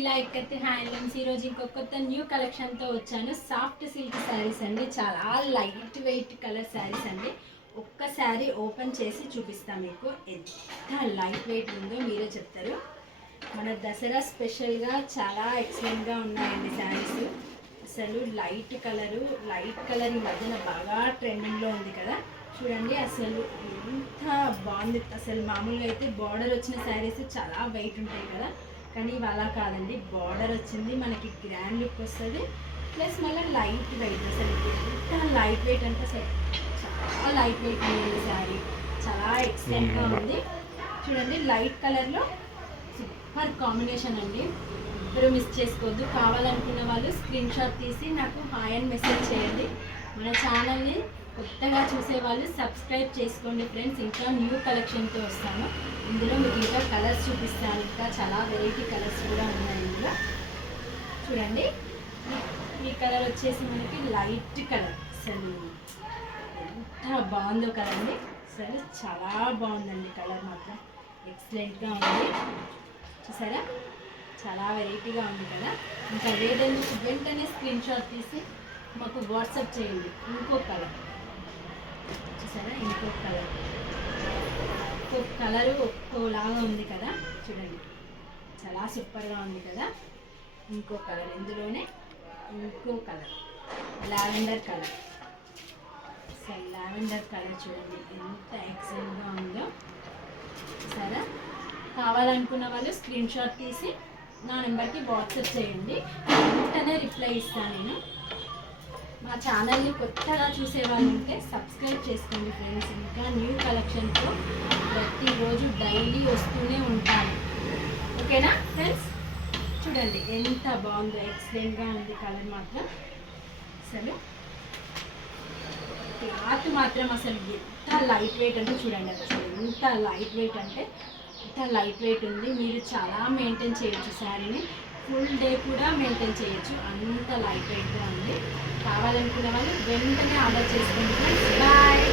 లీలా ikat handlooms ఈరోజు ఇంకొక కొత్త న్యూ కలెక్షన్తో వచ్చాను. సాఫ్ట్ సిల్క్ శారీస్ అండి, చాలా లైట్ వెయిట్ కలర్ శారీస్ అండి. ఒక్క శారీ ఓపెన్ చేసి చూపిస్తాను మీకు, ఎంత లైట్ వెయిట్ ఉందో మీరే చెప్తారు. మన దసరా స్పెషల్గా చాలా ఎక్సలెంట్గా ఉన్నాయండి శారీస్. అసలు లైట్ కలర్ ఈ మధ్యన బాగా ట్రెండింగ్లో ఉంది కదా, చూడండి అసలు ఎంత బాగుంది. అసలు మామూలుగా అయితే బార్డర్ వచ్చిన శారీస్ చాలా వెయిట్ ఉంటాయి కదా, కానీ ఇవి అలా కాదండి. బార్డర్ వచ్చింది, మనకి గ్రాండ్ లుక్ వస్తుంది, ప్లస్ మళ్ళీ లైట్ వెయిట్. అసలు ఎంత లైట్ వెయిట్ అంటే అసలు చాలా లైట్ వెయిట్ ఉంది శారీ, చాలా ఎక్సలెంట్గా ఉంది. చూడండి లైట్ కలర్లో సూపర్ కాంబినేషన్ అండి, ఎవరు మిస్ చేసుకోవద్దు. కావాలనుకున్న వాళ్ళు స్క్రీన్ షాట్ తీసి నాకు హాయ్ అని మెసేజ్ చేయండి. మన ఛానల్ని కొత్తగా చూసేవాళ్ళు సబ్స్క్రైబ్ చేసుకోండి ఫ్రెండ్స్. ఇంకా న్యూ కలెక్షన్తో వస్తాను. ఇందులో మీకు ఇంకా కలర్స్ చూపిస్తాను, ఇంకా చాలా వెరైటీ కలర్స్ కూడా ఉన్నాయి ఇందులో. చూడండి ఈ కలర్ వచ్చేసి మనకి లైట్ కలర్, అసలు ఎంత బాగుందో కదండి. అసలు చాలా బాగుందండి, కలర్ మాత్రం ఎక్సలెంట్గా ఉంది. చూసారా చాలా వెరైటీగా ఉంది కదా. ఇంకా వేరేందుకు వెంటనే స్క్రీన్ షాట్ తీసి మాకు వాట్సాప్ చేయండి. ఇంకో కలర్ చూసారా, ఇంకో కలరు ఒక్కోలాగా ఉంది కదా, చూడండి చాలా సూపర్గా ఉంది కదా. ఇంకో కలర్, ఇందులోనే ఇంకో కలర్ లావెండర్ కలర్. అసలు లావెండర్ కలర్ చూడండి ఎంత ఎక్సలెంట్గా ఉందో. సరే కావాలనుకున్న వాళ్ళు స్క్రీన్ షాట్ తీసి నా నెంబర్కి వాట్సాప్ చేయండి, వెంటనే రిప్లై ఇస్తాను నేను. మా ఛానల్ని కొత్తగా చూసేవాళ్ళు ఉంటే సబ్స్క్రైబ్ చేసుకోండి ఫ్రెండ్స్. ఇంకా న్యూ కలెక్షన్తో ప్రతిరోజు డైలీ వస్తూనే ఉంటాను, ఓకేనా ఫ్రెండ్స్. చూడండి ఎంత బాగుందో, ఎక్సలెంట్గా ఉంది కలర్ మాత్రం. అసలు క్లాత్ మాత్రం అసలు ఎంత లైట్ వెయిట్ అంటే చూడండి, అసలు ఎంత లైట్ వెయిట్ అంటే ఎంత లైట్ వెయిట్ ఉంది. మీరు చాలా మెయింటైన్ చేయొచ్చు శారీని, ఫుల్ డే కూడా మెయింటైన్ చేయొచ్చు, అంత లైట్ వెయిట్గా ఉంది. కావాలనుకున్న వాళ్ళు వెంటనే ఆర్డర్ చేసుకోండి. బాయ్.